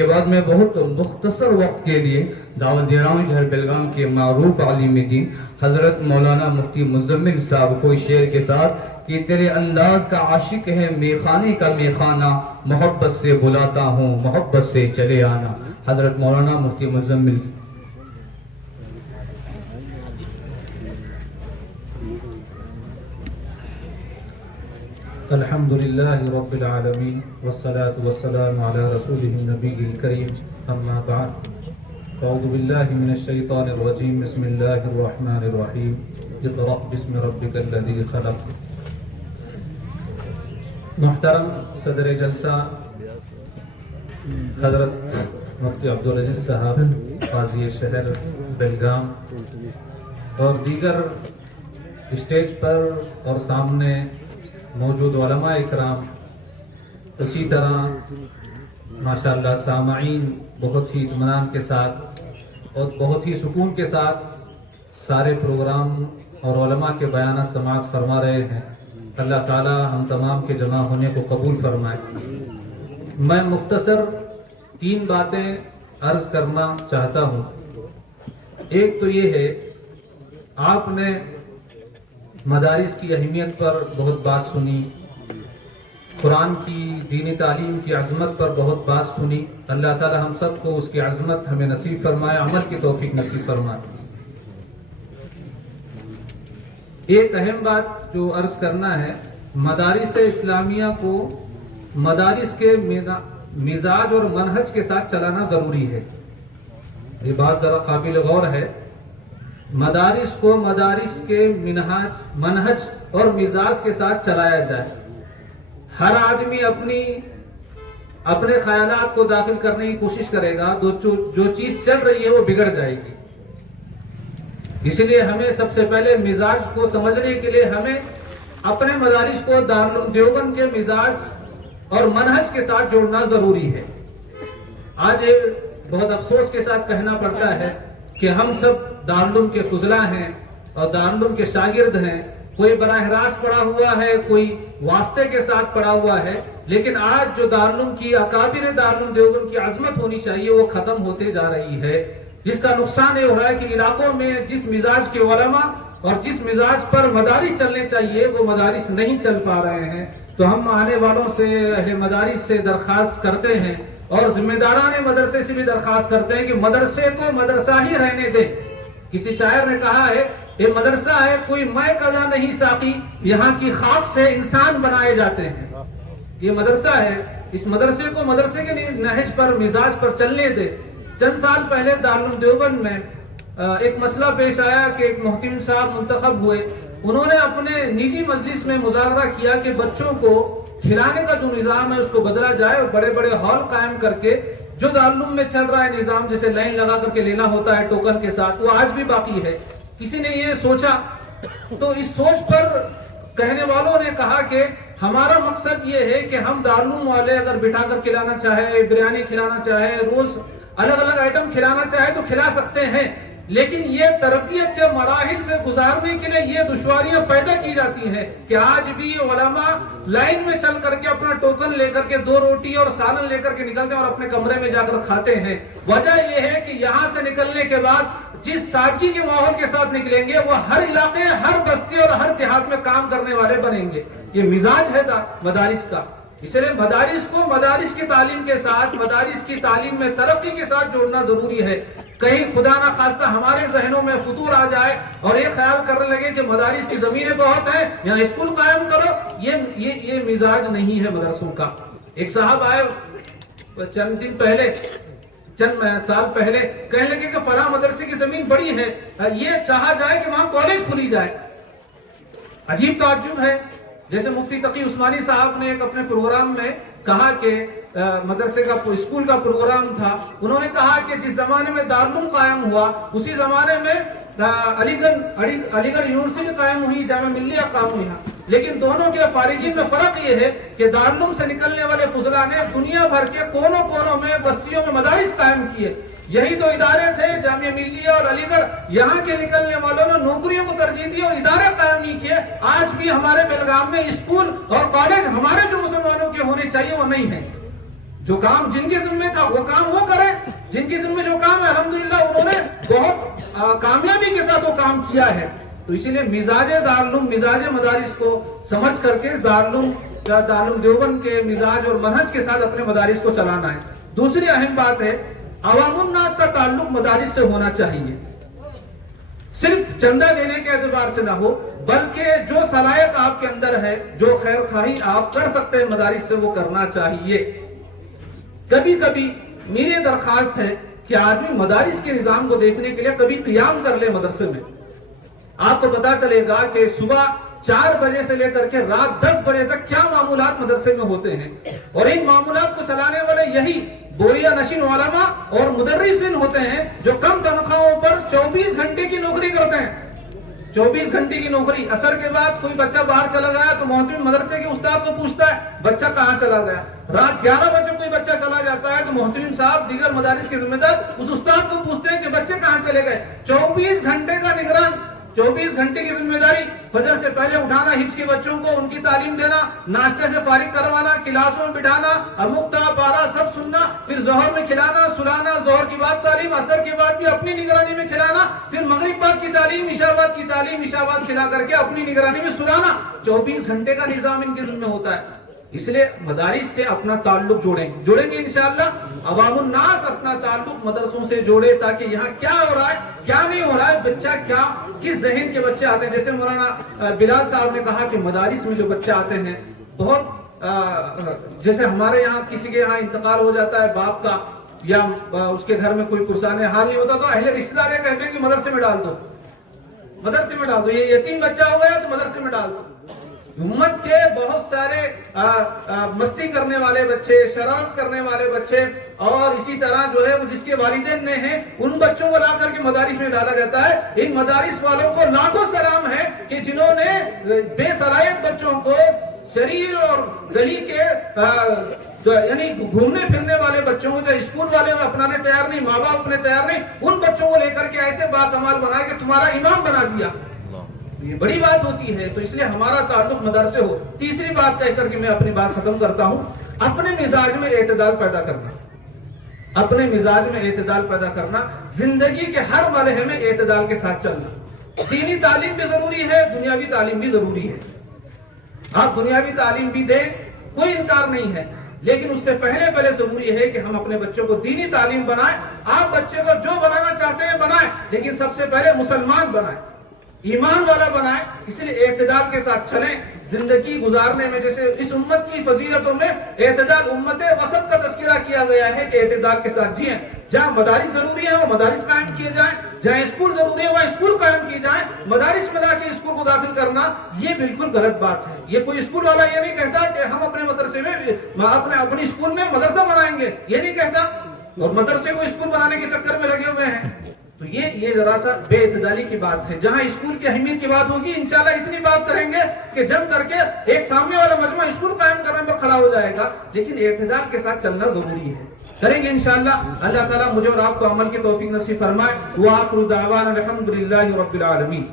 کے بعد میں بہت مختصر وقت کے لیے دعوت دے رہا ہوں شہر بیلگام کے معروف عالم دین حضرت مولانا مفتی مزمل صاحب کو اس شعر کے ساتھ کہ تیرے انداز کا عاشق ہے میخانے کا میخانہ، محبت سے بلاتا ہوں محبت سے چلے آنا۔ حضرت مولانا مفتی مزمل الحمد للہ رب العالمین والصلاة والسلام علی رسولہ النبی الکریم اما بعد اعوذ باللہ من الشیطان الرجیم بسم اللہ الرحمن الرحیم اقرأ بسم ربک الذی خلق۔ محترم صدر جلسہ حضرت مفتی عبدالعزیز صاحب قاضی شہر بیلگام اور دیگر اسٹیج پر اور سامنے موجود علماء اکرام، اسی طرح ماشاءاللہ سامعین بہت ہی اطمینان کے ساتھ اور بہت ہی سکون کے ساتھ سارے پروگرام اور علماء کے بیانات سماعت فرما رہے ہیں۔ اللہ تعالی ہم تمام کے جمع ہونے کو قبول فرمائے۔ میں مختصر 3 باتیں عرض کرنا چاہتا ہوں۔ ایک تو یہ ہے، آپ نے مدارس کی اہمیت پر بہت بات سنی، قرآن کی دینی تعلیم کی عظمت پر بہت بات سنی۔ اللہ تعالی ہم سب کو اس کی عظمت ہمیں نصیب فرمائے، عمل کی توفیق نصیب فرمائے۔ ایک اہم بات جو عرض کرنا ہے، مدارس اسلامیہ کو مدارس کے مزاج اور منہج کے ساتھ چلانا ضروری ہے۔ یہ بات ذرا قابل غور ہے۔ مدارس کو مدارس کے منہج اور مزاج کے ساتھ چلایا جائے۔ ہر آدمی اپنے خیالات کو داخل کرنے کی کوشش کرے گا، جو چیز چل رہی ہے وہ بگڑ جائے گی۔ اس لیے ہمیں سب سے پہلے مزاج کو سمجھنے کے لیے ہمیں اپنے مدارس کو دارالعلوم دیوبند کے مزاج اور منہج کے ساتھ جوڑنا ضروری ہے۔ آج بہت افسوس کے ساتھ کہنا پڑتا ہے کہ ہم سب دارالعلوم کے فضلاء ہیں اور دارالعلوم کے شاگرد ہیں۔ کوئی براہ راست پڑھا ہوا ہے، کوئی واسطے کے ساتھ پڑھا ہوا ہے، لیکن آج جو دارالعلوم کی اکابر دارالعلوم دیوبند کی عظمت ہونی چاہیے وہ ختم ہوتے جا رہی ہے، جس کا نقصان یہ ہو رہا ہے کہ علاقوں میں جس مزاج کے علماء اور جس مزاج پر مدارس چلنے چاہیے وہ مدارس نہیں چل پا رہے ہیں۔ تو ہم آنے والوں سے اہل مدارس سے درخواست کرتے ہیں اور ذمہ داران مدرسے سے بھی درخواست کرتے ہیں کہ مدرسے کو مدرسہ ہی رہنے دیں۔ کسی شاعر نے کہا ہے، یہ مدرسہ ہے کوئی مے قضا نہیں ساقی، یہاں کی خاک سے انسان بنائے جاتے ہیں۔ یہ مدرسہ ہے، اس مدرسے کو مدرسے کے نہج پر مزاج پر چلنے دے۔ چند سال پہلے دارالعلوم دیوبند میں ایک مسئلہ پیش آیا کہ ایک محترم صاحب منتخب ہوئے، انہوں نے اپنے نجی مجلس میں مذاکرہ کیا کہ بچوں کو کھلانے کا جو نظام ہے اس کو بدلا جائے اور بڑے بڑے ہال قائم کر کے جو دارالعلوم میں چل رہا ہے نظام، جیسے لائن لگا کر کے لینا ہوتا ہے ٹوکن کے ساتھ، وہ آج بھی باقی ہے۔ کسی نے یہ سوچا تو اس سوچ پر کہنے والوں نے کہا کہ ہمارا مقصد یہ ہے کہ ہم دارالعلوم والے اگر بٹھا کر کھلانا چاہے، بریانی کھلانا چاہے، روز الگ الگ آئٹم کھلانا چاہے تو کھلا سکتے ہیں، لیکن یہ تربیت کے مراحل سے گزارنے کے لیے یہ دشواریاں پیدا کی جاتی ہیں کہ آج بھی علماء لائن میں چل کر کے اپنا ٹوکن لے کر کے 2 روٹی اور سالن لے کر کے نکلتے ہیں اور اپنے کمرے میں جا کر کھاتے ہیں۔ وجہ یہ ہے کہ یہاں سے نکلنے کے بعد جس سادگی کے ماحول کے ساتھ نکلیں گے وہ ہر علاقے، ہر بستی اور ہر دیہات میں کام کرنے والے بنیں گے۔ یہ مزاج ہے مدارس کا۔ اس لیے مدارس کو مدارس کی تعلیم کے ساتھ، مدارس کی تعلیم میں ترقی کے ساتھ جوڑنا ضروری ہے۔ کہیں خدا نہ خواستہ ہمارے ذہنوں میں فطور آ جائے اور یہ خیال کرنے لگے کہ مدارس کی زمینیں بہت ہیں، یہاں اسکول قائم کرو، یہ مزاج نہیں ہے مدرسوں کا۔ ایک صاحب آئے چند سال پہلے، کہنے لگے کہ فلاں مدرسے کی زمین بڑی ہے، یہ چاہا جائے کہ وہاں کالج کھلی جائے۔ عجیب تعجب ہے۔ جیسے مفتی تقی عثمانی صاحب نے ایک اپنے پروگرام میں کہا کہ مدرسے کا اسکول کا پروگرام تھا، انہوں نے کہا کہ جس زمانے میں دارالعلوم قائم ہوا اسی زمانے میں علی گڑھ یونیورسٹی قائم ہوئی، جامعہ ملیہ قائم ہوئی، لیکن دونوں کے فارغین میں فرق یہ ہے کہ دارالعلوم سے نکلنے والے فضلاء نے دنیا بھر کے کونوں کونوں میں بستیوں میں مدارس قائم کیے۔ یہی تو ادارے تھے جامعہ ملیہ اور علی گڑھ، یہاں کے نکلنے والوں نے نوکریوں کو ترجیح دی اور ادارے قائم نہیں کیے۔ آج بھی ہمارے بیلگام میں اسکول اور کالج ہمارے جو مسلمانوں کے ہونے چاہیے وہ نہیں ہیں۔ جو کام جن کے ذمہ تھا وہ کام وہ کریں، جن کے ذمہ جو کام ہے الحمدللہ انہوں نے بہت کامیابی کے ساتھ وہ کام کیا ہے۔ تو اسی لیے مزاج دارالعلوم، مزاج مدارس کو سمجھ کر کے دارالعلوم دیوبند کے مزاج اور منہج کے ساتھ اپنے مدارس کو چلانا ہے۔ دوسری اہم بات ہے عوام الناس کا تعلق مدارس سے ہونا چاہیے، صرف چندہ دینے کے اعتبار سے نہ ہو، بلکہ جو صلاحیت آپ کے اندر ہے، جو خیر خواہی آپ کر سکتے ہیں مدارس سے، وہ کرنا چاہیے۔ کبھی کبھی میری درخواست ہے کہ آدمی مدارس کے نظام کو دیکھنے کے لیے کبھی قیام کر لے مدرسے میں، آپ کو پتا چلے گا کہ صبح 4 بجے سے لے کر کے رات 10 بجے تک کیا معمولات مدرسے میں ہوتے ہیں، اور ان معمولات کو چلانے والے یہی بوریہ نشین علماء اور مدرسین ہوتے ہیں جو کم تنخواہوں پر 24 گھنٹے کی نوکری کرتے ہیں۔ 24 گھنٹے کی نوکری، عصر کے بعد کوئی بچہ باہر چلا گیا تو محترم مدرسے کے استاد کو پوچھتا ہے بچہ کہاں چلا گیا، رات 11 بجے کوئی بچہ چلا جاتا ہے تو محترم صاحب دیگر مدارس کے ذمہ دار اس استاد کو پوچھتے ہیں کہ بچے کہاں چلے گئے۔ 24 گھنٹے کا نگران، 24 گھنٹے کی ذمہ داری، فجر سے پہلے اٹھانا، حفظ کے بچوں کو ان کی تعلیم دینا، ناشتہ سے فارغ کروانا، کلاسوں میں بٹھانا، امکتا پارا سب سننا، پھر ظہر میں کھلانا سلانا، ظہر کی بعد تعلیم، عصر کے بعد بھی اپنی نگرانی میں کھلانا، پھر مغرب بعد کی تعلیم، عشاء بعد کی تعلیم، عشاء بعد کھلا کر کے اپنی نگرانی میں سلانا۔ 24 گھنٹے کا نظام ان کے ذمہ ہوتا ہے۔ اس لیے مدارس سے اپنا تعلق جوڑیں گے انشاءاللہ۔ عوام الناس اپنا تعلق مدرسوں سے جوڑے تاکہ یہاں کیا ہو رہا ہے کیا نہیں ہو رہا ہے، بچہ کیا کس ذہن کے بچے آتے ہیں۔ جیسے مولانا بلال صاحب نے کہا کہ مدارس میں جو بچے آتے ہیں بہت جیسے ہمارے یہاں کسی کے یہاں انتقال ہو جاتا ہے باپ کا، یا اس کے گھر میں کوئی پرسان حال نہیں ہوتا تو اہل رشتہ دار یہ کہتے ہیں کہ مدرسے میں ڈال دو، مدرسے میں ڈال دو، یہ یتیم بچہ ہو گیا تو مدرسے میں ڈال دو۔ امت کے بہت سارے مستی کرنے والے بچے، شرارت کرنے والے بچے، اور اسی طرح جو ہے وہ جس کے والدین نے ہیں ان بچوں کو لا کر کے مدارس میں ڈالا جاتا ہے۔ ان مدارس والوں کو لاکھوں سلام ہے کہ جنہوں نے بے صلاحیت بچوں کو، شریر اور گلی کے یعنی گھومنے پھرنے والے بچوں کو جو اسکول والے اپنانے تیار نہیں، ماں باپ اپنے تیار نہیں، ان بچوں کو لے کر کے ایسے باکمال بنایا کہ تمہارا امام بنا دیا۔ یہ بڑی بات ہوتی ہے، تو اس لیے ہمارا تعلق مدرسے ہو۔ تیسری بات کہہ کر کے میں اپنی بات ختم کرتا ہوں، اپنے مزاج میں اعتدال پیدا کرنا، اپنے مزاج میں اعتدال پیدا کرنا، زندگی کے ہر مرحلے میں اعتدال کے ساتھ چلنا۔ دینی تعلیم بھی ضروری ہے، دنیاوی تعلیم بھی ضروری ہے۔ آپ دنیاوی تعلیم بھی دیں، کوئی انکار نہیں ہے، لیکن اس سے پہلے ضروری ہے کہ ہم اپنے بچوں کو دینی تعلیم بنائیں۔ آپ بچے کو جو بنانا چاہتے ہیں بنائیں، لیکن سب سے پہلے مسلمان بنائیں، ایمان والا بنائیں۔ اس لیے اعتدال کے ساتھ چلیں زندگی گزارنے میں۔ جیسے اس امت کی فضیلتوں میں اعتدال، امت وسط کا تذکرہ کیا گیا ہے کہ اعتدال کے ساتھ جئیں۔ جہاں مدارس ضروری ہیں وہ مدارس قائم کیے جائیں، جہاں اسکول ضروری ہے وہاں اسکول قائم کیے جائیں۔ مدارس میں لا کے اسکول کو داخل کرنا یہ بالکل غلط بات ہے۔ یہ کوئی اسکول والا یہ نہیں کہتا کہ ہم اپنے مدرسے میں اپنے اسکول میں مدرسہ بنائیں گے، یہ نہیں کہتا، اور مدرسے کو اسکول بنانے کے چکر میں لگے ہوئے ہیں۔ تو یہ ذرا سا بے اعتدالی کی بات ہے۔ جہاں اسکول کی اہمیت کی بات ہوگی انشاءاللہ اتنی بات کریں گے کہ جم کر کے ایک سامنے والا مجمع اسکول قائم کرنے پر کھڑا ہو جائے گا، لیکن اعتدال کے ساتھ چلنا ضروری ہے۔ کریں گے انشاءاللہ۔ اللہ تعالیٰ مجھے اور آپ کو عمل کی توفیق نصیب فرمائے۔ وآخر دعوانا الحمدللہ رب العالمین۔